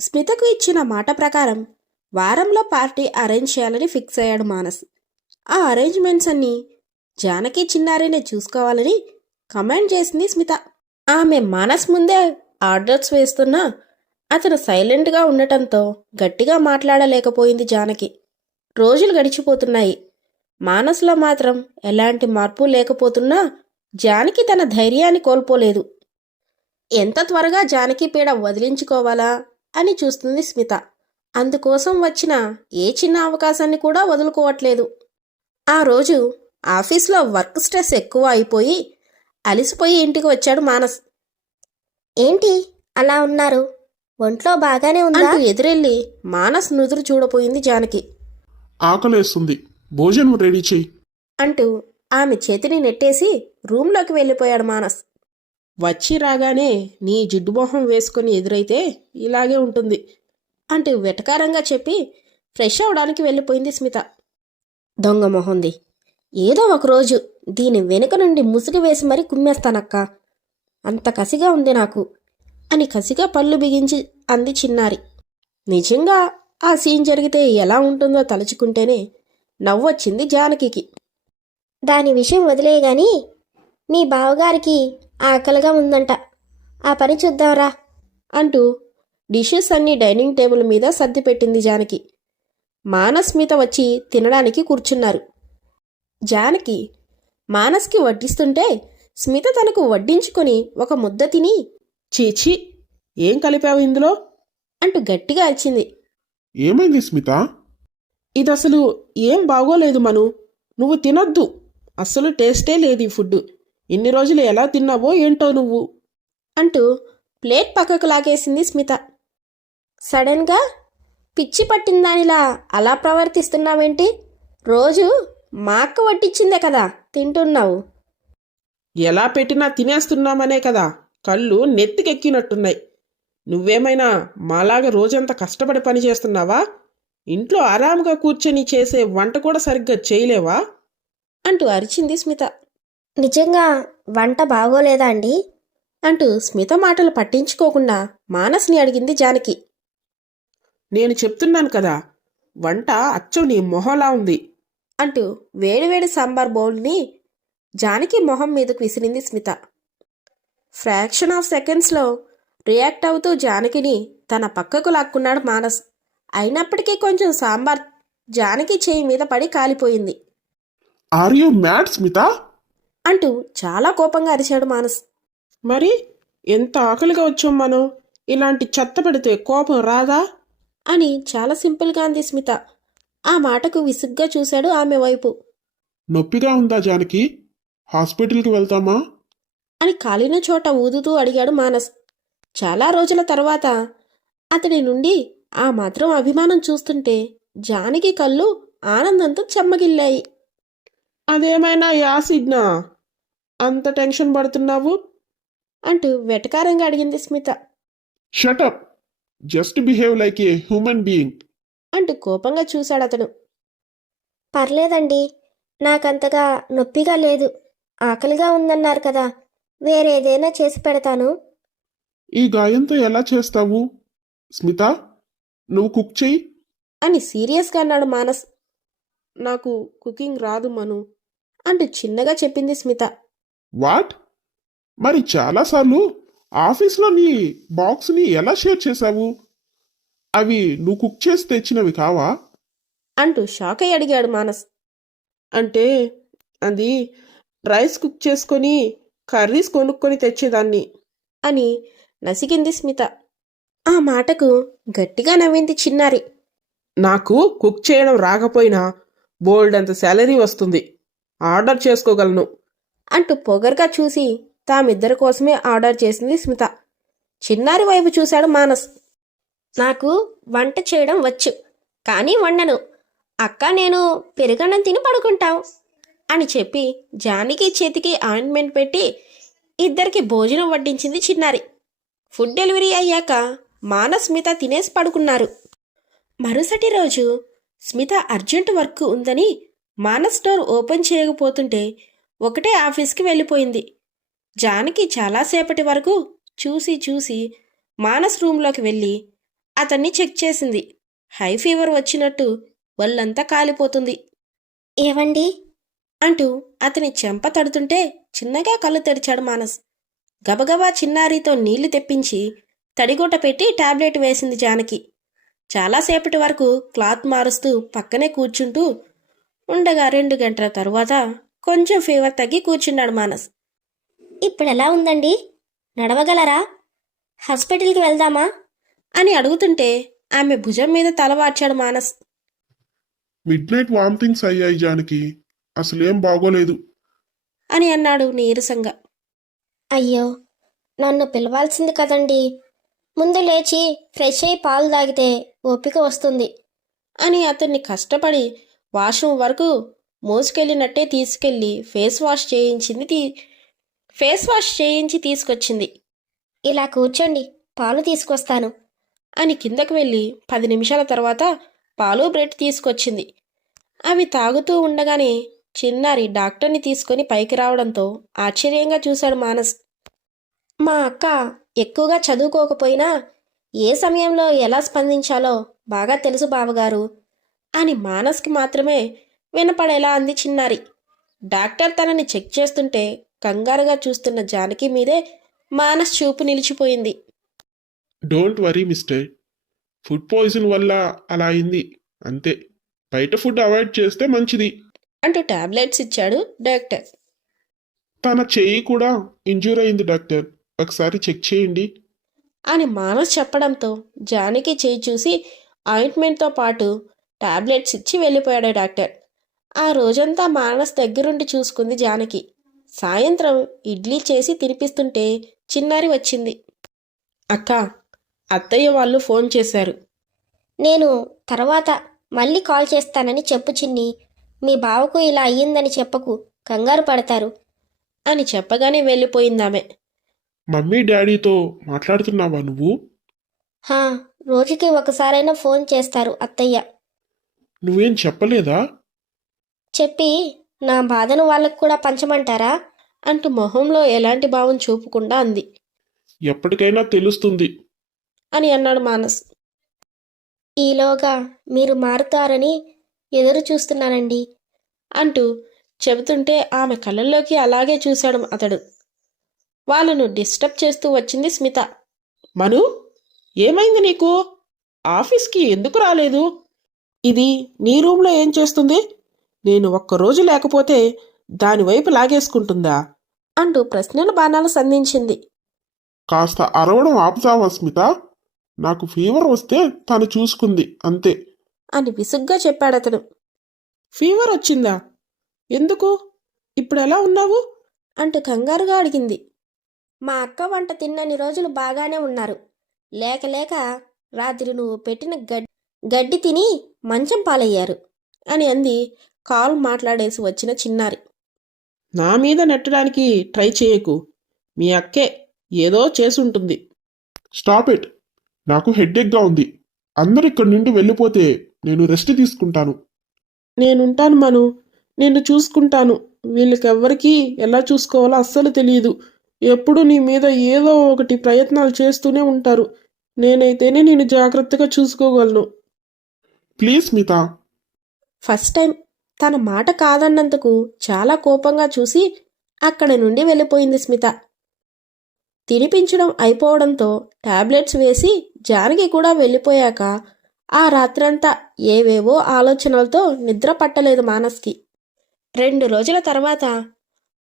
స్మితకు ఇచ్చిన మాట ప్రకారం వారంలో పార్టీ అరేంజ్ చేయాలని ఫిక్స్ అయ్యాడు మానస్. ఆ అరేంజ్మెంట్స్ అన్నీ జానకి చిన్నారినే చూసుకోవాలని కమాండ్ చేసింది స్మిత. ఆమె మానస్ ముందే ఆర్డర్స్ వేస్తున్నా అతను సైలెంట్గా ఉండటంతో గట్టిగా మాట్లాడలేకపోయింది జానకి. రోజులు గడిచిపోతున్నాయి. మానస్లో మాత్రం ఎలాంటి మార్పు లేకపోతున్నా జానకి తన ధైర్యాన్ని కోల్పోలేదు. ఎంత త్వరగా జానకి పీడ వదిలించుకోవాలా? అని చూస్తుంది స్మిత. అందుకోసం వచ్చిన ఏ చిన్న అవకాశాన్ని కూడా వదులుకోవట్లేదు. ఆ రోజు ఆఫీస్లో వర్క్ స్ట్రెస్ ఎక్కువ అయిపోయి అలిసిపోయి ఇంటికి వచ్చాడు మానస్. ఏంటి? అలా ఉన్నారు? ఒంట్లో బాగానే ఉందా? అంటూ ఎదురెళ్ళి మానస్ నుదురు చూడపోయింది జానకి. ఆకలేస్తుంది. భోజనం రెడీ చెయ్యి. అంటూ ఆమె చేతిని నెట్టేసి రూంలోకి వెళ్ళిపోయాడు మానస్. వచ్చి రాగానే నీ జిడ్డు మొహం వేసుకుని ఎదురైతే ఇలాగే ఉంటుంది అంటూ వెటకారంగా చెప్పి ఫ్రెష్ అవడానికి వెళ్ళిపోయింది స్మిత. దొంగ మొహంది. ఏదో ఒకరోజు దీని వెనుక నుండి ముసుగు వేసి మరీ కుమ్మేస్తానక్క. అంత కసిగా ఉంది నాకు అని కసిగా పళ్ళు బిగించి అంది చిన్నారి. నిజంగా ఆ సీన్ జరిగితే ఎలా ఉంటుందో తలుచుకుంటేనే నవ్వొచ్చింది జానకికి. దాని విషయం వదిలేయగాని మీ బావగారికి ఆకలిగా ఉందంట. ఆ పని చూద్దాంరా అంటూ డిషెస్ అన్ని డైనింగ్ టేబుల్ మీద సర్ది పెట్టింది జానకి. మానస్ మీద వచ్చి తినడానికి కూర్చున్నారు. జానకి మానస్కి వడ్డిస్తుంటే స్మిత తనకు వడ్డించుకొని ఒక ముద్ద తిని చీచి ఏం కలిపావు ఇందులో? అంటూ గట్టిగా అరిచింది. ఏమైంది స్మిత? ఇది అసలు ఏం బాగోలేదు మను. నువ్వు తినొద్దు. అస్సలు టేస్టే లేదు ఈ ఫుడ్ ఇన్ని రోజులు ఎలా తిన్నావో ఏంటో నువ్వు? అంటూ ప్లేట్ పక్కకు లాగేసింది స్మిత. సడన్గా పిచ్చి పట్టిన దానిలా అలా ప్రవర్తిస్తున్నావేంటి? రోజు మా అక్క వడ్డిచ్చిందే కదా తింటున్నావు. ఎలా పెట్టినా తినేస్తున్నామనే కదా కళ్ళు నెత్తికెక్కినట్టున్నాయి. నువ్వేమైనా మాలాగా రోజంతా కష్టపడి పని చేస్తున్నావా? ఇంట్లో ఆరాముగా కూర్చొని చేసే వంట కూడా సరిగ్గా చేయలేవా? అంటూ అరిచింది స్మిత. నిజంగా వంట బాగోలేదా అండి? అంటూ స్మిత మాటలు పట్టించుకోకుండా మానస్ని అడిగింది జానకి. నేను చెప్తున్నాను కదా వంట అచ్చం నీ మొహంలా ఉంది. అంటూ వేడివేడి సాంబార్ బౌల్ని జానకి మొహం మీదకు విసిరింది స్మిత. ఫ్రాక్షన్ ఆఫ్ సెకండ్స్లో రియాక్ట్ అవుతూ జానకిని తన పక్కకు లాక్కున్నాడు మానస్. అయినప్పటికీ కొంచెం సాంబార్ జానకి చేయి మీద పడి కాలిపోయింది. ఆర్ యు మ్యాడ్ స్మిత అంటూ చాలా కోపంగా అరిచాడు మానస్. మరి ఎంత ఆకలిగా వచ్చాం మనం? ఇలాంటి చెత్త పెడితే కోపం రాదా? అని చాలా సింపుల్గా అంది స్మిత. ఆ మాటకు విసుగ్గా చూశాడు ఆమె వైపు. నొప్పిగా ఉందా జానకి? హాస్పిటల్కి వెళ్తామా? అని కాలిన చోట ఊదుతూ అడిగాడు మానస్. చాలా రోజుల తర్వాత అతడి నుండి ఆ మాత్రం అభిమానం చూస్తుంటే జానకి కళ్ళు ఆనందంతో చెమ్మగిల్లాయి. అదేమైనా యాసిడ్నా అంత టెన్షన్ పడుతున్నావు? అంటూ వెటకారంగా అడిగింది Smita. Shut up just behave like a human being అంటూ కోపంగా చూశాడు అతను పర్లేదండి నాకంతగా నొప్పిగా లేదు. ఆకలిగా ఉందన్నారు కదా వేరేదైనా చేసి పెడతాను? ఈ గాయంతో ఎలా చేస్తావు? స్మిత నువ్వు కుక్ చెయ్యి. అని సీరియస్గా అన్నాడు మానస్. నాకు కుకింగ్ రాదు మను. అంటూ చిన్నగా చెప్పింది స్మిత. వాట్? మరి చాలాసార్లు ఆఫీస్లో నీ బాక్స్ని ఎలా షేర్ చేశావు? అవి నువ్వు కుక్ చేసి తెచ్చినవి కావా? అంటూ షాక్ అయి అడిగాడు మానస్. అంటే అది రైస్ కుక్ చేసుకొని కర్రీస్ కొనుక్కొని తెచ్చేదాన్ని. అని నసిగింది స్మిత. ఆ మాటకు గట్టిగా నవ్వింది చిన్నారి. నాకు కుక్ చేయడం రాకపోయినా బోల్డ్ అంత శాలరీ వస్తుంది. ఆర్డర్ చేసుకోగలను అంటూ పొగరుగా చూసి తామిద్దరి కోసమే ఆర్డర్ చేసింది స్మిత. చిన్నారి వైపు చూశాడు మానస్. నాకు వంట చేయడం వచ్చు కానీ వండను. అక్క నేను పెరుగన్నం తిని పడుకుంటాం అని చెప్పి జానకి చేతికి ఆయింట్మెంట్ పెట్టి ఇద్దరికి భోజనం వడ్డించింది చిన్నారి. ఫుడ్ డెలివరీ అయ్యాక మానస్ స్మిత తినేసి పడుకున్నారు. మరుసటి రోజు స్మిత అర్జెంట్ వర్క్ ఉందని మానస్ స్టోర్ ఓపెన్ చేయకపోతుంటే ఒకటే ఆఫీస్కి వెళ్ళిపోయింది. జానకి చాలాసేపటి వరకు చూసి చూసి మానస్ రూంలోకి వెళ్ళి అతన్ని చెక్ చేసింది. హై ఫీవర్ వచ్చినట్టు ఒళ్ళంతా కాలిపోతుంది. ఏవండి? అంటూ అతని చెంప తడుతుంటే చిన్నగా కళ్ళు తెరిచాడు మానస్. గబగబా చిన్నారితో నీళ్ళు తెప్పించి తడిగుడ్డ పెట్టి టాబ్లెట్ వేసింది జానకి. చాలాసేపటి వరకు క్లాత్ మారుస్తూ పక్కనే కూర్చుంటూ ఉండగా రెండు గంటల తరువాత కొంచెం ఫీవర్ తగ్గి కూర్చున్నాడు మానస్. ఇప్పుడు ఎలా ఉందండి? నడవగలరా? హాస్పిటల్కి వెళ్దామా? అని అడుగుతుంటే ఆమె భుజం మీద తల వార్చాడు మానస్. మిడ్ నైట్ వామిటింగ్స్ అయ్యాయి జానకి. అసలేం బాగోలేదు. అని అన్నాడు నీరసంగా. అయ్యో నన్ను పిలవాల్సింది కదండి. ముందు లేచి ఫ్రెష్ అయి పాలు తాగితే ఓపిక వస్తుంది. అని అతన్ని కష్టపడి వాష్రూమ్ వరకు మోసుకెళ్ళినట్టే తీసుకెళ్ళి ఫేస్ వాష్ చేయించింది తీ ఫేస్ వాష్ చేయించి తీసుకొచ్చింది. ఇలా కూర్చోండి పాలు తీసుకొస్తాను. అని కిందకు వెళ్ళి పది నిమిషాల తర్వాత పాలు బ్రెడ్ తీసుకొచ్చింది. అవి తాగుతూ ఉండగానే చిన్నారి డాక్టర్ని తీసుకొని పైకి రావడంతో ఆశ్చర్యంగా చూశాడు మానస్. మా అక్క ఎక్కువగా చదువుకోకపోయినా ఏ సమయంలో ఎలా స్పందించాలో బాగా తెలుసు బావగారు. అని మానస్కి మాత్రమే వినపడేలా అంది చిన్నారి. డాక్టర్ తనని చెక్ చేస్తుంటే కంగారుగా చూస్తున్న జానకి మీదే మానస్ చూపు నిలిచిపోయింది. Don't worry mister. Food poison వల్ల అలా అయింది. అంతే. బయట ఫుడ్ అవాయిడ్ చేస్తే మంచిది. అంటూ టాబ్లెట్స్ ఇచ్చాడు డాక్టర్. తన చెయ్యి కూడా ఇంజూర్ అయింది డాక్టర్. ఒకసారి చెక్ చేయండి. అని మానస్ చెప్పడంతో జానకి చేయి చూసి ఆయింట్మెంట్తో పాటు టాబ్లెట్స్ ఇచ్చి వెళ్ళిపోయాడు డాక్టర్. ఆ రోజంతా మానస్ దగ్గరుండి చూసుకుంది జానకి. సాయంత్రం ఇడ్లీ చేసి తినిపిస్తుంటే చిన్నారి వచ్చింది. అక్క అత్తయ్య వాళ్ళు ఫోన్ చేశారు. నేను తర్వాత మళ్ళీ కాల్ చేస్తానని చెప్పు చిన్ని. మీ బావకు ఇలా అయ్యిందని చెప్పకు కంగారు పడతారు. అని చెప్పగానే వెళ్ళిపోయిందామె. మమ్మీ డాడీతో మాట్లాడుతున్నావా నువ్వు? హా రోజుకి ఒకసారైనా ఫోన్ చేస్తారు అత్తయ్య. నువ్వేం చెప్పలేదా? చెప్పి నా బాధను వాళ్ళకు కూడా పంచమంటారా? అంటూ మొహంలో ఎలాంటి భావం చూపకుండా అంది. ఎప్పటికైనా తెలుస్తుంది. అని అన్నాడు మానస్. ఈలోగా మీరు మారుతారని ఎదురు చూస్తున్నానండి అంటూ చెబుతుంటే ఆమె కళ్ళల్లోకి అలాగే చూశాడు అతడు. వాళ్ళను డిస్టర్బ్ చేస్తూ వచ్చింది స్మిత. మను ఏమైంది నీకు? ఆఫీస్కి ఎందుకు రాలేదు? ఇది నీ రూమ్లో ఏం చేస్తుంది? నేను ఒక్కరోజు లేకపోతే దానివైపు లాగేసుకుంటుందా? అంటూ ప్రశ్నల బాణాలు సంధించింది. కాస్త అరవడం ఆపుతావా స్మిత? నాకు ఫీవర్ వస్తే తను చూసుకుంది అంతే. అని విసుగ్గా చెప్పాడతడు ఫీవర్ వచ్చిందా? ఎందుకు? ఇప్పుడు ఎలా ఉన్నావు? అంటూ కంగారుగా అడిగింది. మా అక్క వంట తిన్నన్ని రోజులు బాగానే ఉన్నారు. లేక లేక రాత్రి నువ్వు పెట్టిన గడ్ గడ్డి తిని మంచం పాలయ్యారు అని అంది. కాల్ మాట్లాడేసి వచ్చిన చిన్నారి. నా మీద నెట్టడానికి ట్రై చేయకు. మీ అక్కే ఏదో చేసుంటుంది. Stop it. నాకు హెడ్ఏక్గా ఉంది. అందరు ఇక్కడి నుండి వెళ్ళిపోతే నేను రెస్ట్ తీసుకుంటాను. నేనుంటాను మను. నిన్ను చూసుకుంటాను. వీళ్ళకెవ్వరికీ ఎలా చూసుకోవాలో అస్సలు తెలియదు ఎప్పుడు నీ మీద ఏదో ఒకటి ప్రయత్నాలు చేస్తూనే ఉంటారు. నేనైతేనే నేను జాగ్రత్తగా చూసుకోగలను. ప్లీజ్ స్మిత. ఫస్ట్ టైం తన మాట కాదన్నందుకు చాలా కోపంగా చూసి అక్కడి నుండి వెళ్ళిపోయింది స్మిత. తినిపించడం అయిపోవడంతో టాబ్లెట్స్ వేసి జానకి కూడా వెళ్ళిపోయాక ఆ రాత్రంతా ఏవేవో ఆలోచనలతో నిద్ర పట్టలేదు మానస్కి. రెండు రోజుల తర్వాత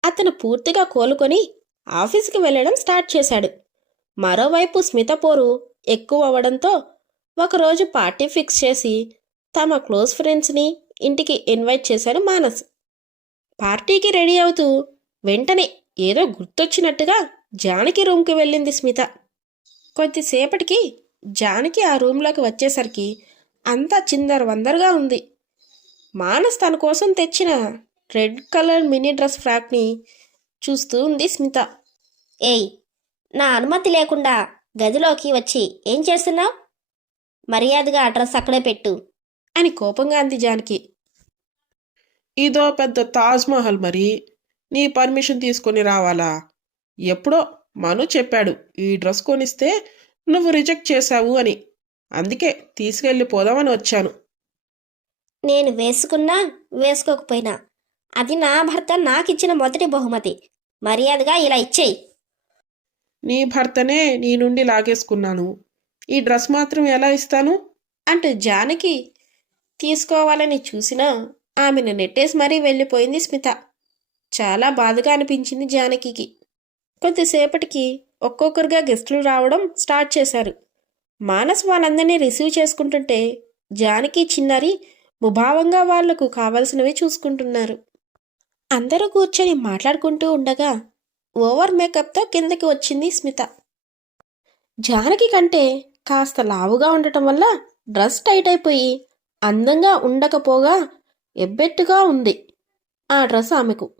అతను పూర్తిగా కోలుకొని ఆఫీస్కి వెళ్ళడం స్టార్ట్ చేశాడు. మరోవైపు స్మిత పోరు ఎక్కువ అవ్వడంతో ఒకరోజు పార్టీ ఫిక్స్ చేసి తమ క్లోజ్ ఫ్రెండ్స్ని ఇంటికి ఇన్వైట్ చేశాడు మానస్. పార్టీకి రెడీ అవుతూ వెంటనే ఏదో గుర్తొచ్చినట్టుగా జానకి రూమ్కి వెళ్ళింది స్మిత. కొద్దిసేపటికి జానకి ఆ రూమ్లోకి వచ్చేసరికి అంతా చిందర వందరగా ఉంది. మానస్ తన కోసం తెచ్చిన రెడ్ కలర్ మినీ డ్రెస్ ఫ్రాక్ని చూస్తూ ఉంది స్మిత. ఏయ్ నా అనుమతి లేకుండా గదిలోకి వచ్చి ఏం చేస్తున్నావు? మర్యాదగా ఆ డ్రెస్ అక్కడే పెట్టు. అని కోపంగా అంది జానకి. ఇదో పెద్ద తాజ్ మహల్ మరి. నీ పర్మిషన్ తీసుకొని రావాలా? ఎప్పుడో మను చెప్పాడు ఈ డ్రెస్ కొనిస్తే నువ్వు రిజెక్ట్ చేశావు అని. అందుకే తీసుకెళ్ళి పోదామని వచ్చాను. నేను వేసుకున్నా వేసుకోకపోయినా. అది నా భర్త నాకిచ్చిన మొదటి బహుమతి. మర్యాదగా ఇలా ఇచ్చేయి. నీ భర్తనే నీ నుండి లాగేసుకున్నాను. ఈ డ్రెస్ మాత్రం ఎలా ఇస్తాను? అంటూ జానకి తీసుకోవాలని చూసినా ఆమెను నెట్టేసి మరీ వెళ్ళిపోయింది స్మిత. చాలా బాధగా అనిపించింది జానకికి. కొద్దిసేపటికి ఒక్కొక్కరుగా గెస్టులు రావడం స్టార్ట్ చేశారు. మానస్ వాళ్ళందరినీ రిసీవ్ చేసుకుంటుంటే జానకి చిన్నారి ముభావంగా వాళ్ళకు కావలసినవి చూసుకుంటున్నారు. అందరూ కూర్చొని మాట్లాడుకుంటూ ఉండగా ఓవర్ మేకప్తో కిందకి వచ్చింది స్మిత. జానకి కంటే కాస్త లావుగా ఉండటం వల్ల డ్రెస్ టైట్ అయిపోయి అందంగా ఉండకపోగా ఎబ్బెట్టుగా ఉంది ఆ డ్రెస్ ఆమెకు.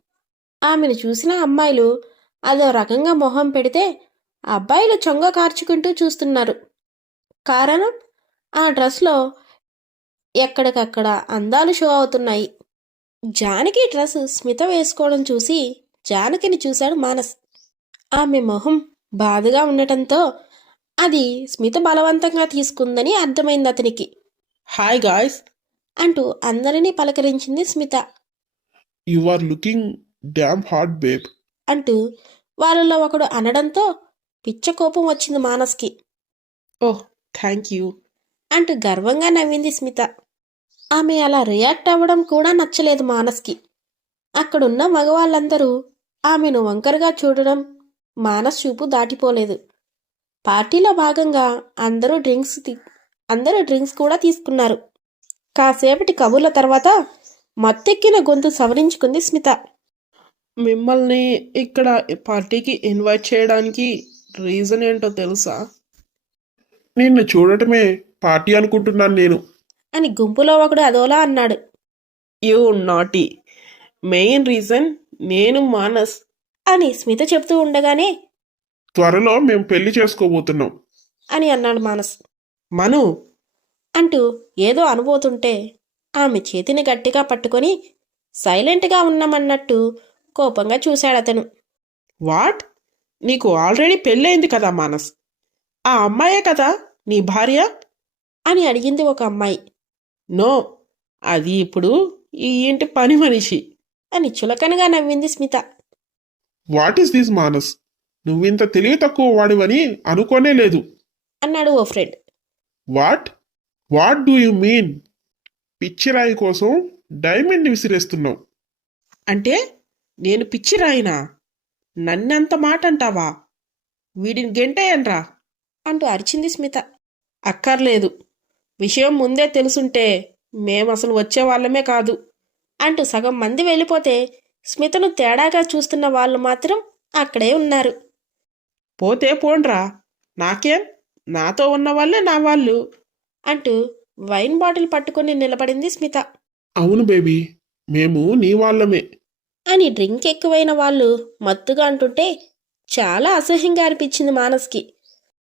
ఆమెను చూసిన అమ్మాయిలు అదో రకంగా మొహం పెడితే అబ్బాయిలు చొంగ కార్చుకుంటూ చూస్తున్నారు. కారణం? ఆ డ్రెస్లో ఎక్కడికక్కడ అందాలు షో అవుతున్నాయి. జానకి డ్రెస్ స్మిత వేసుకోవడం చూసి జానకిని చూశాడు మానస్. ఆమె మొహం బాధగా ఉండటంతో అది స్మిత బలవంతంగా తీసుకుందని అర్థమైంది అతనికి. హాయ్ గాయ్స్ అంటూ అందరినీ పలకరించింది Smita. You are looking damn hot babe అంటూ వాళ్ళలో ఒకడు అనడంతో పిచ్చ కోపం వచ్చింది మానస్కి. ఓహ్ థ్యాంక్ యూ అంటూ గర్వంగా నవ్వింది స్మిత. ఆమె అలా రియాక్ట్ అవ్వడం కూడా నచ్చలేదు మానస్కి. అక్కడున్న మగవాళ్ళందరూ ఆమెను వంకరగా చూడడం మానస్ చూపు దాటిపోలేదు. పార్టీలో భాగంగా అందరూ డ్రింక్స్ తీ- అందరూ డ్రింక్స్ కూడా తీసుకున్నారు. కాసేపటి కబుర్ల తర్వాత మత్తెక్కిన గొంతు సవరించుకుంది స్మిత. మిమ్మల్ని ఇక్కడ పార్టీకి ఇన్వైట్ చేయడానికి రీజన్ ఏంటో తెలుసా? నిన్ను చూడటమే పార్టీ అనుకుంటున్నాను నేను. అని గుంపులో ఒకడు అదోలా అన్నాడు. You naughty. మెయిన్ రీజన్ నేను మానస్. అని స్మిత చెప్తూ ఉండగానే త్వరలో మేము పెళ్ళి చేసుకోబోతున్నాం. అని అన్నాడు మానస్. మను! అంటూ ఏదో అనుబోతుంటే ఆమె చేతిని గట్టిగా పట్టుకొని సైలెంట్గా ఉన్నామన్నట్టు కోపంగా చూశాడతను. వాట్? నీకు ఆల్రెడీ పెళ్ళయింది కదా మానస్? ఆ అమ్మాయే కదా నీ భార్య? అని అడిగింది ఒక అమ్మాయి. నో అది ఇప్పుడు ఈ ఇంటి పని మనిషి. అని చులకనగా నవ్వింది Smita. What is this Manas? నువ్వింత తెలివి తక్కువ వాడివని అనుకోనే లేదు. అన్నాడు ఓ friend. What? What do you mean? పిచ్చిరాయి కోసం డైమండ్ విసిరేస్తున్నావు. అంటే నేను పిచ్చి రాయినా? నన్నంత మాట అంటావా? వీడిని గెంటేయన్రా? అంటూ అరిచింది స్మిత. అక్కర్లేదు. విషయం ముందే తెలుసుంటే మేం అసలు వచ్చేవాళ్ళమే కాదు. అంటూ సగం మంది వెళ్ళిపోతే స్మితను తేడాగా చూస్తున్న వాళ్ళు మాత్రం అక్కడే ఉన్నారు. పోతే పోండ్రా నాకేం? నాతో ఉన్న వాళ్ళే నా వాళ్ళు అంటూ వైన్ బాటిల్ పట్టుకొని నిలబడింది స్మిత. అవును బేబీ మేము నీ వాళ్ళమే. అని డ్రింక్ ఎక్కువైన వాళ్ళు మత్తుగా అంటుంటే చాలా అసహ్యంగా అనిపించింది మానస్కి.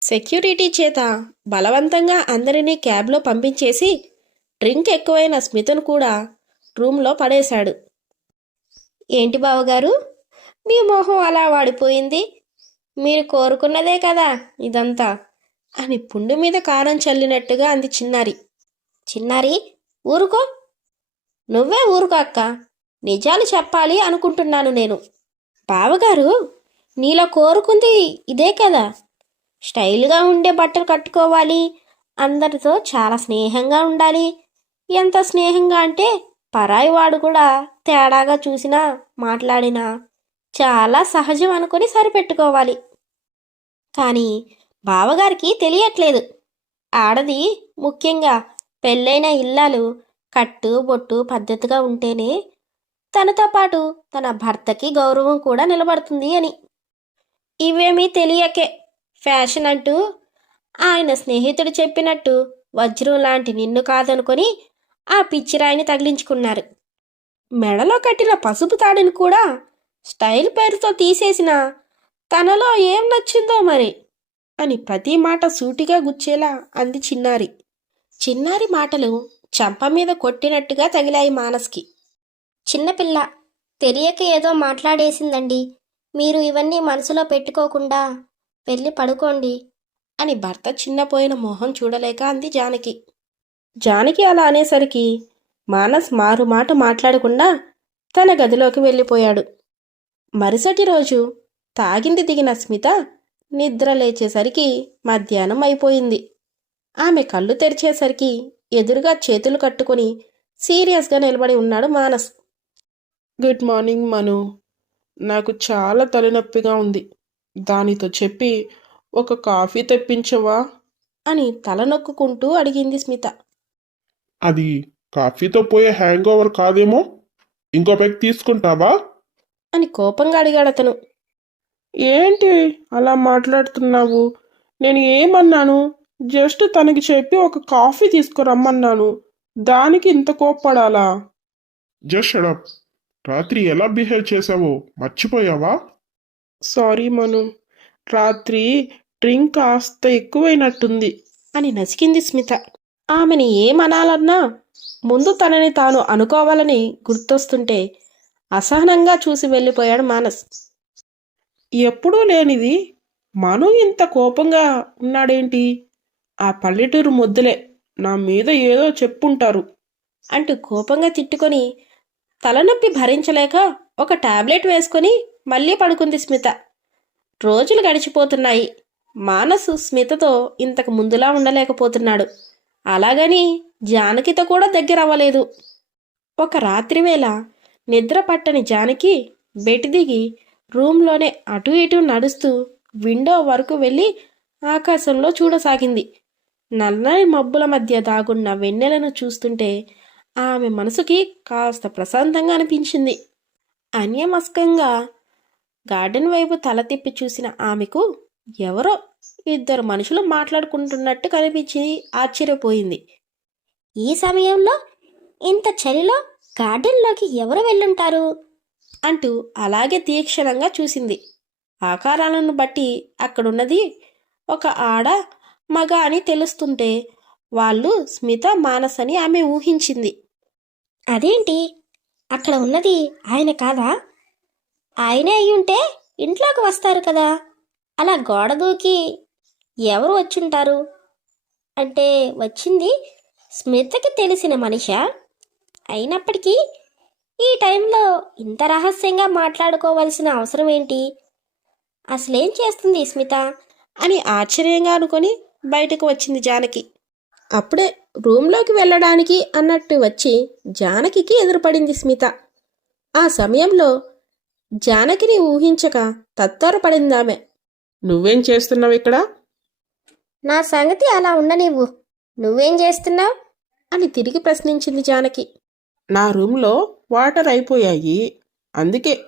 సెక్యూరిటీ చేత బలవంతంగా అందరినీ క్యాబ్లో పంపించేసి డ్రింక్ ఎక్కువైన స్మితను కూడా రూమ్లో పడేశాడు. ఏంటి బావగారు? మీ మొహం అలా వాడిపోయింది. మీరు కోరుకున్నదే కదా ఇదంతా. అని పుండు మీద కారం చల్లినట్టుగా అంది చిన్నారి. చిన్నారి ఊరుకో. నువ్వే ఊరుకో అక్క. నిజాలు చెప్పాలి అనుకుంటున్నాను నేను. బావగారు నీలో కోరుకుంది ఇదే కదా. స్టైల్గా ఉండే బట్టలు కట్టుకోవాలి. అందరితో చాలా స్నేహంగా ఉండాలి. ఎంత స్నేహంగా అంటే పరాయి వాడు కూడా తేడాగా చూసినా మాట్లాడినా చాలా సహజం అనుకొని సరిపెట్టుకోవాలి. కానీ బావగారికి తెలియట్లేదు. ఆడది ముఖ్యంగా పెళ్ళైన ఇల్లాలు కట్టు బొట్టు పద్ధతిగా ఉంటేనే తనతో పాటు తన భర్తకి గౌరవం కూడా నిలబడుతుంది అని. ఇవేమీ తెలియకే ఫ్యాషన్ అంటూ ఆయన స్నేహితుడు చెప్పినట్టు వజ్రం లాంటి నిన్ను కాదనుకొని ఆ పిచ్చిరాయిని తగిలించుకున్నారు. మెడలో కట్టిన పసుపు తాడిని కూడా స్టైల్ పేరుతో తీసేసిన తనలో ఏం నచ్చిందో మరి? అని ప్రతి మాట సూటిగా గుచ్చేలా అంది చిన్నారి. చిన్నారి మాటలు చంప మీద కొట్టినట్టుగా తగిలాయి మానస్కి. చిన్నపిల్ల తెలియక ఏదో మాట్లాడేసిందండి. మీరు ఇవన్నీ మనసులో పెట్టుకోకుండా వెళ్ళి పడుకోండి అని భర్త చిన్నపోయిన మొహం చూడలేక అంది జానకి. జానకి అలా అనేసరికి మానస్ మారు మాట మాట్లాడకుండా తన గదిలోకి వెళ్ళిపోయాడు. మరుసటి రోజు తాగింది దిగిన స్మిత నిద్ర లేచేసరికి మధ్యాహ్నం అయిపోయింది. ఆమె కళ్ళు తెరిచేసరికి ఎదురుగా చేతులు కట్టుకొని సీరియస్గా నిలబడి ఉన్నాడు మానస్. గుడ్ మార్నింగ్ మను. నాకు చాలా తలనొప్పిగా ఉంది. దానితో చెప్పి ఒక కాఫీ తెప్పించవా? అని తలనొక్కుంటూ అడిగింది స్మిత. అది కాఫీతో పోయే హ్యాంగ్ ఓవర్ కాదేమో? ఇంకో పెగ్ తీసుకుంటావా? అని కోపంగా అడిగాడు అతను. ఏంటి అలా మాట్లాడుతున్నావు? నేను ఏమన్నాను? జస్ట్ తనకి చెప్పి ఒక కాఫీ తీసుకురమ్మన్నాను. దానికి ఇంత కోప్పడాలా? జస్ట్ షడప్ రాత్రి ఎలా బిహేవ్ చేసావో మర్చిపోయావా? సారీ మను. రాత్రి డ్రింక్ కాస్త ఎక్కువైనట్టుంది అని నసికింది స్మిత. ఆమెని ఏమనాలన్నా ముందు తనని తాను అనుకోవాలని గుర్తొస్తుంటే అసహనంగా చూసి వెళ్ళిపోయాడు మానస్. ఎప్పుడూ లేనిది మను ఇంత కోపంగా ఉన్నాడేంటి? ఆ పల్లెటూరు మొద్దులే నా మీద ఏదో చెప్పుంటారు. అంటూ కోపంగా తిట్టుకొని తలనొప్పి భరించలేక ఒక టాబ్లెట్ వేసుకొని మళ్ళీ పడుకుంది స్మిత. రోజులు గడిచిపోతున్నాయి. మానసు స్మితతో ఇంతకు ముందులా ఉండలేకపోతున్నాడు. అలాగని జానకితో కూడా దగ్గర అవ్వలేదు ఒక రాత్రివేళ నిద్ర పట్టని జానకి బెడ్ దిగి రూమ్లోనే అటు ఇటు నడుస్తూ విండో వరకు వెళ్ళి ఆకాశంలో చూడసాగింది. నల్లని మబ్బుల మధ్య దాగున్న వెన్నెలను చూస్తుంటే ఆమె మనసుకి కాస్త ప్రశాంతంగా అనిపించింది. అన్యమస్కంగా గార్డెన్ వైపు తల తిప్పి చూసిన ఆమెకు ఎవరో ఇద్దరు మనుషులు మాట్లాడుకుంటున్నట్టు కనిపించి ఆశ్చర్యపోయింది. ఈ సమయంలో ఇంత చలిలో గార్డెన్లోకి ఎవరు వెళ్ళుంటారు? అంటూ అలాగే తీక్షణంగా చూసింది. ఆకారాలను బట్టి అక్కడున్నది ఒక ఆడ మగ అని తెలుస్తుంటే వాళ్ళు స్మిత మానస్ అని ఆమె ఊహించింది. అదేంటి? అక్కడ ఉన్నది ఆయన కాదా? ఆయనే అయ్యుంటే ఇంట్లోకి వస్తారు కదా? అలా గోడ దూకి ఎవరు వచ్చుంటారు? అంటే వచ్చింది స్మితకి తెలిసిన మనిష? అయినప్పటికీ ఈ టైంలో ఇంత రహస్యంగా మాట్లాడుకోవాల్సిన అవసరం ఏంటి? అసలేం చేస్తుంది స్మిత? అని ఆశ్చర్యంగా అనుకొని బయటకు వచ్చింది జానకి. అప్పుడే రూమ్లోకి వెళ్ళడానికి అన్నట్టు వచ్చి జానకికి ఎదురుపడింది స్మిత. ఆ సమయంలో జానకిని ఊహించక తత్తరపడిందామె. నువ్వేం చేస్తున్నావు ఇక్కడ? నా సంగతి అలా ఉండనివ్వు నువ్వేం చేస్తున్నావు? అని తిరిగి ప్రశ్నించింది జానకి. నా రూమ్లో వాటర్ అయిపోయాయి. అందుకే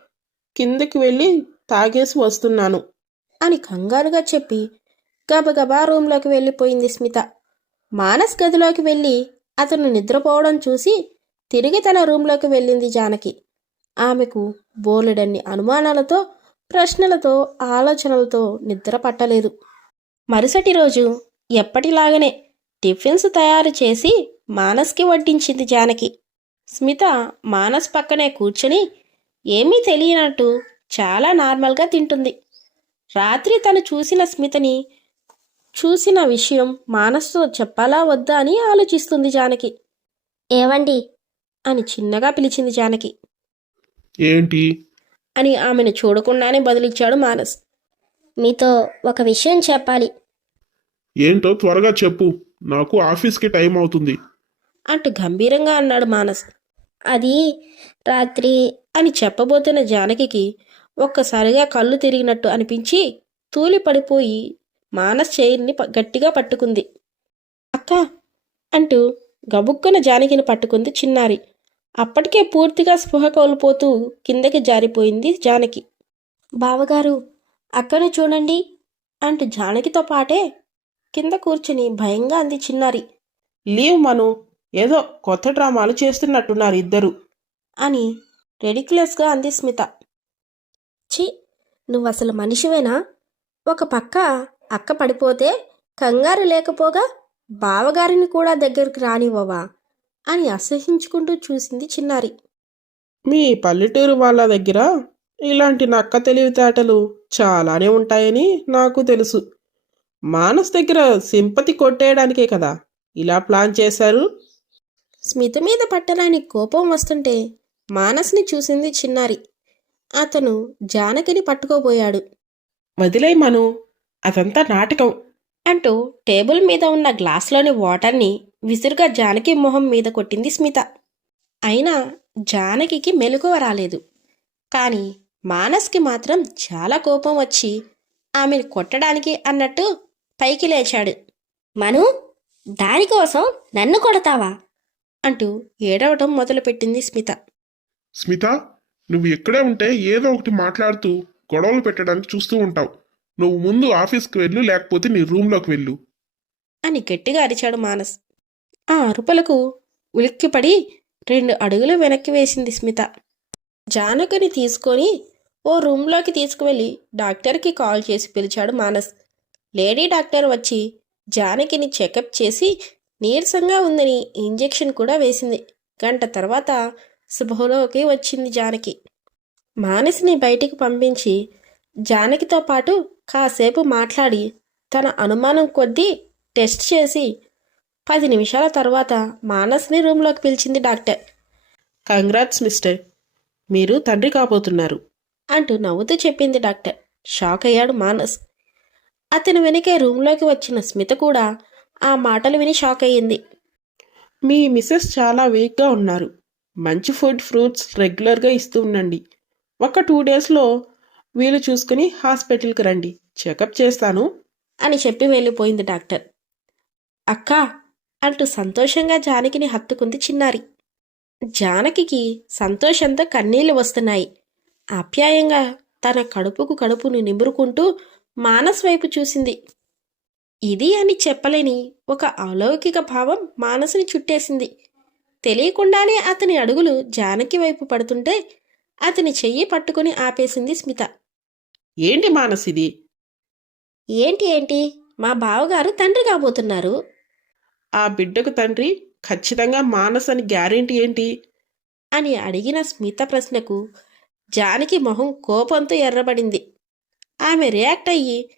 కిందకి వెళ్ళి తాగేసి వస్తున్నాను. అని కంగారుగా చెప్పి గబగబా రూంలోకి వెళ్ళిపోయింది స్మిత. మానస్ గదిలోకి వెళ్ళి అతను నిద్రపోవడం చూసి తిరిగి తన రూంలోకి వెళ్ళింది జానకి. ఆమెకు బోలెడన్ని అనుమానాలతో ప్రశ్నలతో ఆలోచనలతో నిద్ర పట్టలేదు. మరుసటి రోజు ఎప్పటిలాగనే టిఫిన్స్ తయారు చేసి మానస్కి వడ్డించింది జానకి. స్మిత మానస్ పక్కనే కూర్చొని ఏమీ తెలియనట్టు చాలా నార్మల్గా తింటుంది. రాత్రి తను చూసిన స్మితని చూసిన విషయం మానస్తో చెప్పాలా వద్దా అని ఆలోచిస్తుంది జానకి. ఏవండి? అని చిన్నగా పిలిచింది జానకి. ఏంటి? అని ఆమెను చూడకుండానే బదులిచ్చాడు మానస్. మీతో ఒక విషయం చెప్పాలి. ఏంటో త్వరగా చెప్పు. నాకు ఆఫీస్కి టైం అవుతుంది. అంటూ గంభీరంగా అన్నాడు మానస్. అది రాత్రి అని చెప్పబోతున్న జానకికి ఒక్కసారిగా కళ్ళు తిరిగినట్టు అనిపించి తూలి పడిపోయి మానస్ చైర్ని గట్టిగా పట్టుకుంది. అక్క అంటూ గబుక్కున జానకిని పట్టుకుంది చిన్నారి. అప్పటికే పూర్తిగా స్పృహ కోల్పోతూ కిందకి జారిపోయింది జానకి. బావగారు అక్కడ చూడండి అంటూ జానకితో పాటే కింద కూర్చుని భయంగా అంది చిన్నారి. లీవ్ మను ఏదో కొత్త డ్రామాలు చేస్తున్నట్టున్నారు ఇద్దరు. అని రెడిక్యులస్గా అంది స్మిత. ఛీ నువ్వు అసలు మనిషివేనా? ఒక పక్క అక్క పడిపోతే కంగారు లేకపోగా బావగారిని కూడా దగ్గరికి రానివ్వవా? అని అసహించుకుంటూ చూసింది చిన్నారి. మీ పల్లెటూరు వాళ్ళ దగ్గర ఇలాంటి నక్క తెలివితేటలు చాలానే ఉంటాయని నాకు తెలుసు. మానస్ దగ్గర సింపతి కొట్టేయడానికే కదా. ఇలా ప్లాన్ చేశారు. స్మిత మీద పట్టరాని కోపం వస్తుంటే మానస్ని చూసింది చిన్నారి. అతను జానకిని పట్టుకోబోయాడు. వదిలే మను అదంతా నాటకం. అంటూ టేబుల్ మీద ఉన్న గ్లాస్లోని వాటర్ని విసురుగా జానకి మొహం మీద కొట్టింది స్మిత. అయినా జానకికి మెలకువ రాలేదు. కానీ మానస్కి మాత్రం చాలా కోపం వచ్చి ఆమెను కొట్టడానికి అన్నట్టు పైకి లేచాడు. మను దానికోసం నన్ను కొడతావా? అంటూ ఏడవటం మొదలుపెట్టింది స్మిత. స్మిత నువ్వు ఇక్కడే ఉంటే ఏదో ఒకటి మాట్లాడుతూ గొడవలు పెట్టడానికి చూస్తూ ఉంటావు. నువ్వు ముందు ఆఫీస్కి వెళ్ళు లేకపోతే నీ రూమ్లోకి వెళ్ళు. అని గట్టిగా అరిచాడు మానస్. ఆ అరుపులకు ఉలిక్కిపడి రెండు అడుగులు వెనక్కి వేసింది స్మిత. జానకిని తీసుకొని ఓ రూమ్లోకి తీసుకువెళ్ళి డాక్టర్కి కాల్ చేసి పిలిచాడు మానస్. లేడీ డాక్టర్ వచ్చి జానకిని చెకప్ చేసి నీరసంగా ఉందని ఇంజెక్షన్ కూడా వేసింది. గంట తర్వాత శుభలోకి వచ్చింది జానకి. మానసిని బయటికి పంపించి జానకితో పాటు కాసేపు మాట్లాడి తన అనుమానం కొద్దీ టెస్ట్ చేసి పది నిమిషాల తర్వాత మానస్ని రూమ్లోకి పిలిచింది డాక్టర్. Congrats mister. మీరు తండ్రి కాబోతున్నారు. అంటూ నవ్వుతూ చెప్పింది డాక్టర్. షాక్ అయ్యాడు మానస్. అతని వెనకే రూమ్లోకి వచ్చిన స్మిత కూడా ఆ మాటలు విని షాక్ అయ్యింది. మీ మిస్సెస్ చాలా వీక్గా ఉన్నారు. మంచి ఫుడ్ ఫ్రూట్స్ రెగ్యులర్గా ఇస్తూ ఉండండి. ఒక టూ డేస్లో వీలు చూసుకుని హాస్పిటల్కి రండి. చెకప్ చేస్తాను. అని చెప్పి వెళ్ళిపోయింది డాక్టర్. అక్క అంటూ సంతోషంగా జానకిని హత్తుకుంది చిన్నారి. జానకికి సంతోషంతో కన్నీళ్ళు వస్తున్నాయి. ఆప్యాయంగా తన కడుపుకు కడుపును నిమురుకుంటూ మానస్ వైపు చూసింది. ఇది అని చెప్పలేని ఒక అలౌకిక భావం మానసుని చుట్టేసింది. తెలియకుండానే అతని అడుగులు జానకి వైపు పడుతుంటే అతని చెయ్యి పట్టుకుని ఆపేసింది స్మిత. ఏంటి మానస్ ఇది? ఏంటి ఏంటి? మా బావగారు తండ్రి కాబోతున్నారు. ఆ బిడ్డకు తండ్రి ఖచ్చితంగా మానస్ అని గ్యారెంటీ ఏంటి? అని అడిగిన స్మిత ప్రశ్నకు జానకి మొహం కోపంతో ఎర్రబడింది. ఆమె రియాక్ట్ అయ్యి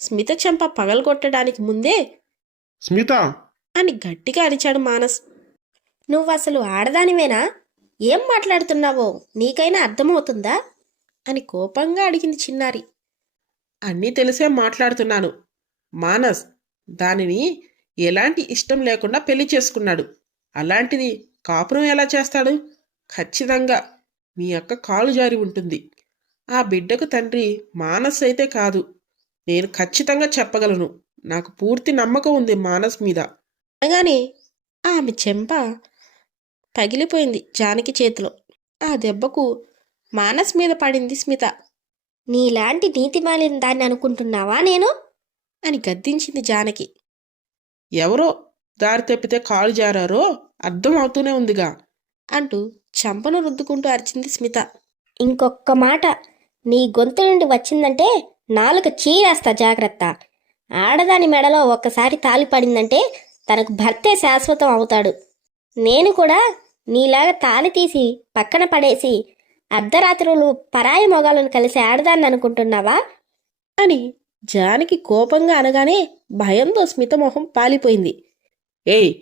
స్మిత చెంప పగలగొట్టడానికి ముందే స్మిత! అని గట్టిగా అరిచాడు మానస్. నువ్వు అసలు ఆడదానివేనా? ఏం మాట్లాడుతున్నావో? నీకైనా అర్థమవుతుందా? అని కోపంగా అడిగింది చిన్నారి. అన్నీ తెలిసే మాట్లాడుతున్నాను. మానస్ దానిని ఎలాంటి ఇష్టం లేకుండా పెళ్ళి చేసుకున్నాడు. అలాంటిది కాపురం ఎలా చేస్తాడు? ఖచ్చితంగా మీ అక్క కాలు జారి ఉంటుంది. ఆ బిడ్డకు తండ్రి మానస్ అయితే కాదు. నేను ఖచ్చితంగా చెప్పగలను. నాకు పూర్తి నమ్మకం ఉంది మానస్ మీద. అనగానే ఆమె చెంప పగిలిపోయింది జానకి చేతిలో. ఆ దెబ్బకు మానస్ మీద పడింది స్మిత. నీలాంటి నీతిమాలిన దాన్ని అనుకుంటున్నావా నేను? అని గద్దించింది జానకి. ఎవరో దారి తప్పితే కాలు జారారో అర్థం అవుతూనే ఉందిగా. అంటూ చంపను రుద్దుకుంటూ అరిచింది స్మిత. ఇంకొక్క మాట నీ గొంతు నుండి వచ్చిందంటే నాలుక చీరేస్తా జాగ్రత్త. ఆడదాని మెడలో ఒక్కసారి తాలి పడిందంటే తనకు భర్తే శాశ్వతం అవుతాడు. నేను కూడా నీలాగా తాలి తీసి పక్కన పడేసి అర్ధరాత్రులు పరాయి మొగాలను కలిసి ఆడదాన్ని అనుకుంటున్నావా? అని జానకి కోపంగా అనగానే భయంతో స్మిత మొహం పాలిపోయింది. ఏయ్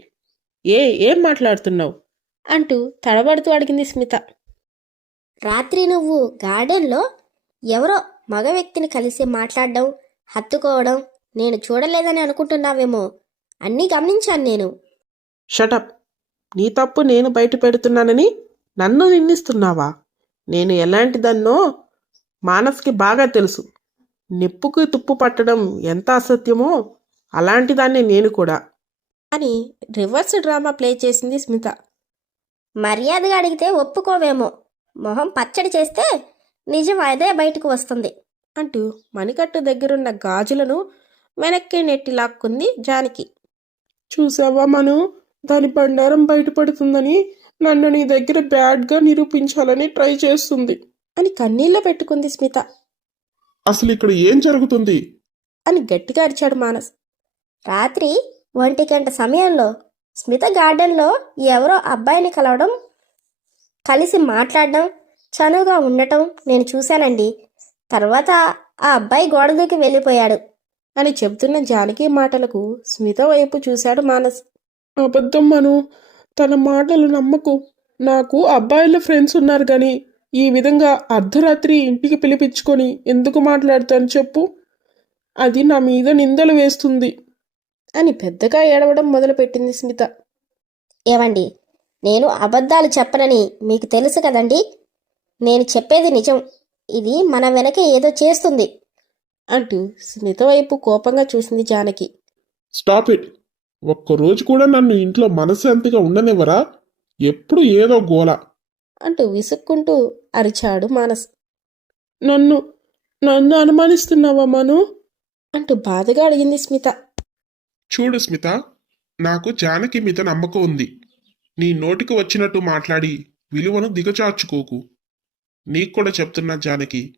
ఏ ఏం మాట్లాడుతున్నావు? అంటూ తడబడుతూ అడిగింది స్మిత. రాత్రి నువ్వు గార్డెన్లో ఎవరో మగ వ్యక్తిని కలిసి మాట్లాడడం హత్తుకోవడం నేను చూడలేదని అనుకుంటున్నావేమో అన్నీ గమనించాను నేను. షటప్ నీ తప్పు నేను బయట పెడుతున్నానని నన్ను నిందిస్తున్నావా? నేను ఎలాంటిదన్నో మానస్కి బాగా తెలుసు. నిప్పుకి తుప్పు పట్టడం ఎంత అసత్యమో అలాంటిదాన్ని నేను కూడా. అని రివర్స్ డ్రామా ప్లే చేసింది స్మిత. మర్యాదగా అడిగితే ఒప్పుకోవేమో. మొహం పచ్చడి చేస్తే నిజం అదే బయటకు వస్తుంది. అంటూ మణికట్టు దగ్గరున్న గాజులను వెనక్కి నెట్టి లాక్కుంది జానకి. చూసావా మను? దాని బండారం బయటపడుతుందని నన్ను నీ దగ్గర బ్యాడ్గా నిరూపించాలని ట్రై చేస్తుంది. అని కన్నీళ్ళు పెట్టుకుంది స్మిత. అసలు ఇక్కడ ఏం జరుగుతుంది? అని గట్టిగా అరిచాడు మానస్. రాత్రి ఒంటి గంట సమయంలో స్మిత గార్డెన్లో ఎవరో అబ్బాయిని కలవడం కలిసి మాట్లాడడం చనువుగా ఉండటం నేను చూశానండి. తర్వాత ఆ అబ్బాయి గోడ దూకి వెళ్ళిపోయాడు. అని చెబుతున్న జానకి మాటలకు స్మిత వైపు చూశాడు మానస్. అబద్ధం మను తన మాటలు నమ్మకు. నాకు అబ్బాయిల ఫ్రెండ్స్ ఉన్నారు కానీ ఈ విధంగా అర్ధరాత్రి ఇంటికి పిలిపించుకొని ఎందుకు మాట్లాడతాను చెప్పు? అది నా మీద నిందలు వేస్తుంది. అని పెద్దగా ఏడవడం మొదలుపెట్టింది స్మిత. ఏవండి నేను అబద్ధాలు చెప్పనని మీకు తెలుసు కదండి? నేను చెప్పేది నిజం. ఇది మన వెనక ఏదో చేస్తుంది. అంటూ స్మిత వైపు కోపంగా చూసింది జానకి. Stop it. ఒక్కరోజు కూడా నన్ను ఇంట్లో మనశ్శాంతిగా ఉండనివ్వరా? ఎప్పుడు ఏదో గోల. అంటూ విసుక్కుంటూ అరిచాడు మానస్. నన్ను నన్ను అనుమానిస్తున్నావా మను? అంటూ బాధగా అడిగింది స్మిత. చూడు స్మిత నాకు జానకి మీద నమ్మకం ఉంది. నీ నోటికి వచ్చినట్టు మాట్లాడి విలువను దిగచార్చుకోకు నీకు కూడా చెప్తున్నా జానకి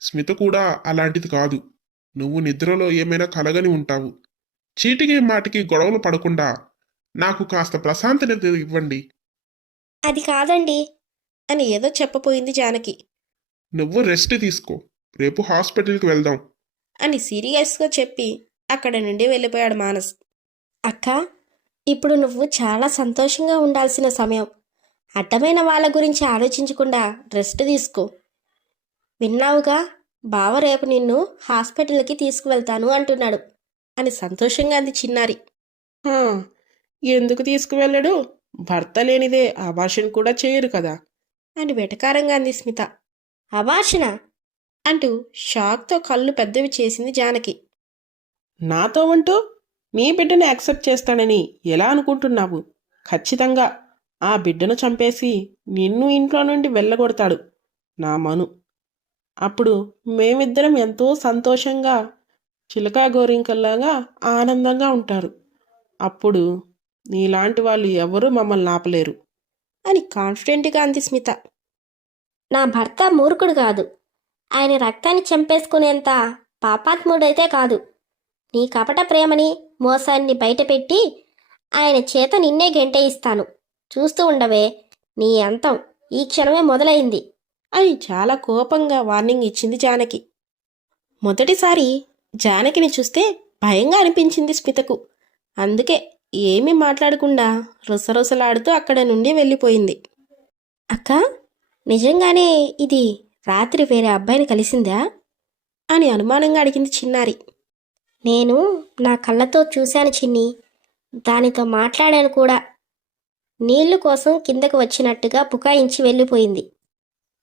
స్మిత కూడా అలాంటిది కాదు. నువ్వు నిద్రలో ఏమైనా కలగని ఉంటావు. చీటికి మాటికి గొడవలు పడకుండా నాకు కాస్త ప్రశాంతత ఇవ్వండి. అది కాదండి అని ఏదో చెప్పబోయింది జానకి. నువ్వు రెస్ట్ తీసుకో రేపు హాస్పిటల్కి వెళ్దాం. అని సీరియస్గా చెప్పి అక్కడ నుండి వెళ్ళిపోయాడు మానస్. అక్క ఇప్పుడు నువ్వు చాలా సంతోషంగా ఉండాల్సిన సమయం. అడ్డమైన వాళ్ళ గురించి ఆలోచించకుండా రెస్ట్ తీసుకో. విన్నావుగా? బావ రేపు నిన్ను హాస్పిటల్కి తీసుకువెళ్తాను అంటున్నాడు అని సంతోషంగా అంది చిన్నారి. ఎందుకు తీసుకువెళ్ళడు? భర్త లేనిదే ఆభాషణ కూడా చేయరు కదా? అని వెటకారంగా అంది స్మిత. అభాషణ? అంటూ షాక్తో కళ్ళు పెద్దవి చేసింది జానకి. నాతో ఉంటూ నీ బిడ్డని యాక్సెప్ట్ చేస్తానని ఎలా అనుకుంటున్నావు? ఖచ్చితంగా ఆ బిడ్డను చంపేసి నిన్ను ఇంట్లో నుండి వెళ్ళగొడతాడు నా మను. అప్పుడు మేమిద్దరం ఎంతో సంతోషంగా చిలకా గోరింకల్లాగా ఆనందంగా ఉంటారు. అప్పుడు నీలాంటి వాళ్ళు ఎవరూ మమ్మల్ని ఆపలేరు. అని కాన్ఫిడెంట్గా అంది స్మిత. నా భర్త మూర్ఖుడు కాదు. ఆయన రక్తాన్ని చంపేసుకునేంత పాపాత్ముడైతే కాదు. నీ కపట ప్రేమని మోసాన్ని బయటపెట్టి ఆయన చేత నిన్నే గెంటేయిస్తాను. చూస్తూ ఉండవే నీ అంతం ఈ క్షణమే మొదలైంది. అని చాలా కోపంగా వార్నింగ్ ఇచ్చింది జానకి. మొదటిసారి జానకిని చూస్తే భయంగా అనిపించింది స్మితకు. అందుకే ఏమీ మాట్లాడకుండా రుసరుసలాడుతూ అక్కడ నుండి వెళ్ళిపోయింది. అక్క నిజంగానే ఇది రాత్రి వేరే అబ్బాయిని కలిసిందా? అని అనుమానంగా అడిగింది చిన్నారి. నేను నా కళ్ళతో చూశాను చిన్ని. దానితో మాట్లాడాను కూడా. నీళ్ళు కోసం కిందకు వచ్చినట్టుగా పుకాయించి వెళ్ళిపోయింది.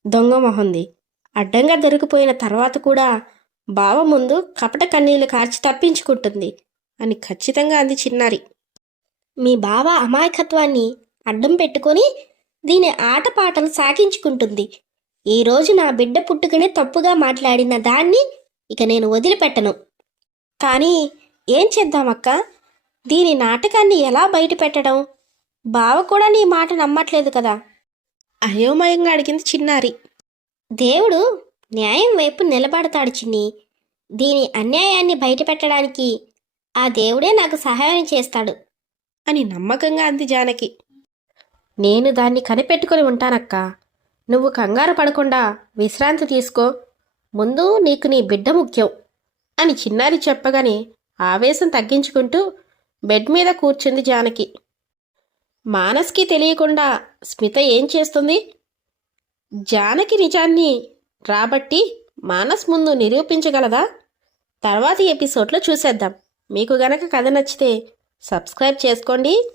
దొంగ మొహంది. అడ్డంగా దొరికిపోయిన తర్వాత కూడా బావ ముందు కపట కన్నీళ్ళు కార్చి తప్పించుకుంటుంది. అని ఖచ్చితంగా అంది చిన్నారి. మీ బావ అమాయకత్వాన్ని అడ్డం పెట్టుకొని దీని ఆటపాటలు సాగించుకుంటుంది. ఈరోజు నా బిడ్డ పుట్టుకనే తప్పుగా మాట్లాడిన దాన్ని ఇక నేను వదిలిపెట్టను. కానీ ఏం చేద్దామక్క దీని నాటకాన్ని ఎలా బయట పెట్టడం బావ కూడా నీ మాట నమ్మట్లేదు కదా. అయోమయంగా అడిగింది చిన్నారి. దేవుడు న్యాయం వైపు నిలబడతాడు చిన్ని. దీని అన్యాయాన్ని బయటపెట్టడానికి ఆ దేవుడే నాకు సహాయం చేస్తాడు అని నమ్మకంగా అంది జానకి. నేను దాన్ని కనిపెట్టుకొని ఉంటానక్క. నువ్వు కంగారు పడకుండా విశ్రాంతి తీసుకో. ముందు నీకు నీ బిడ్డ ముఖ్యం అని చిన్నారి చెప్పగానే ఆవేశం తగ్గించుకుంటూ బెడ్ మీద కూర్చుంది జానకి. మానస్కి తెలియకుండా స్మిత ఏం చేస్తుంది? జానకి నిజాన్ని రాబట్టి మానస్ ముందు నిరూపించగలదా? తర్వాతి ఎపిసోడ్లో చూసేద్దాం. మీకు గనక కథ నచ్చితే సబ్స్క్రైబ్ చేసుకోండి.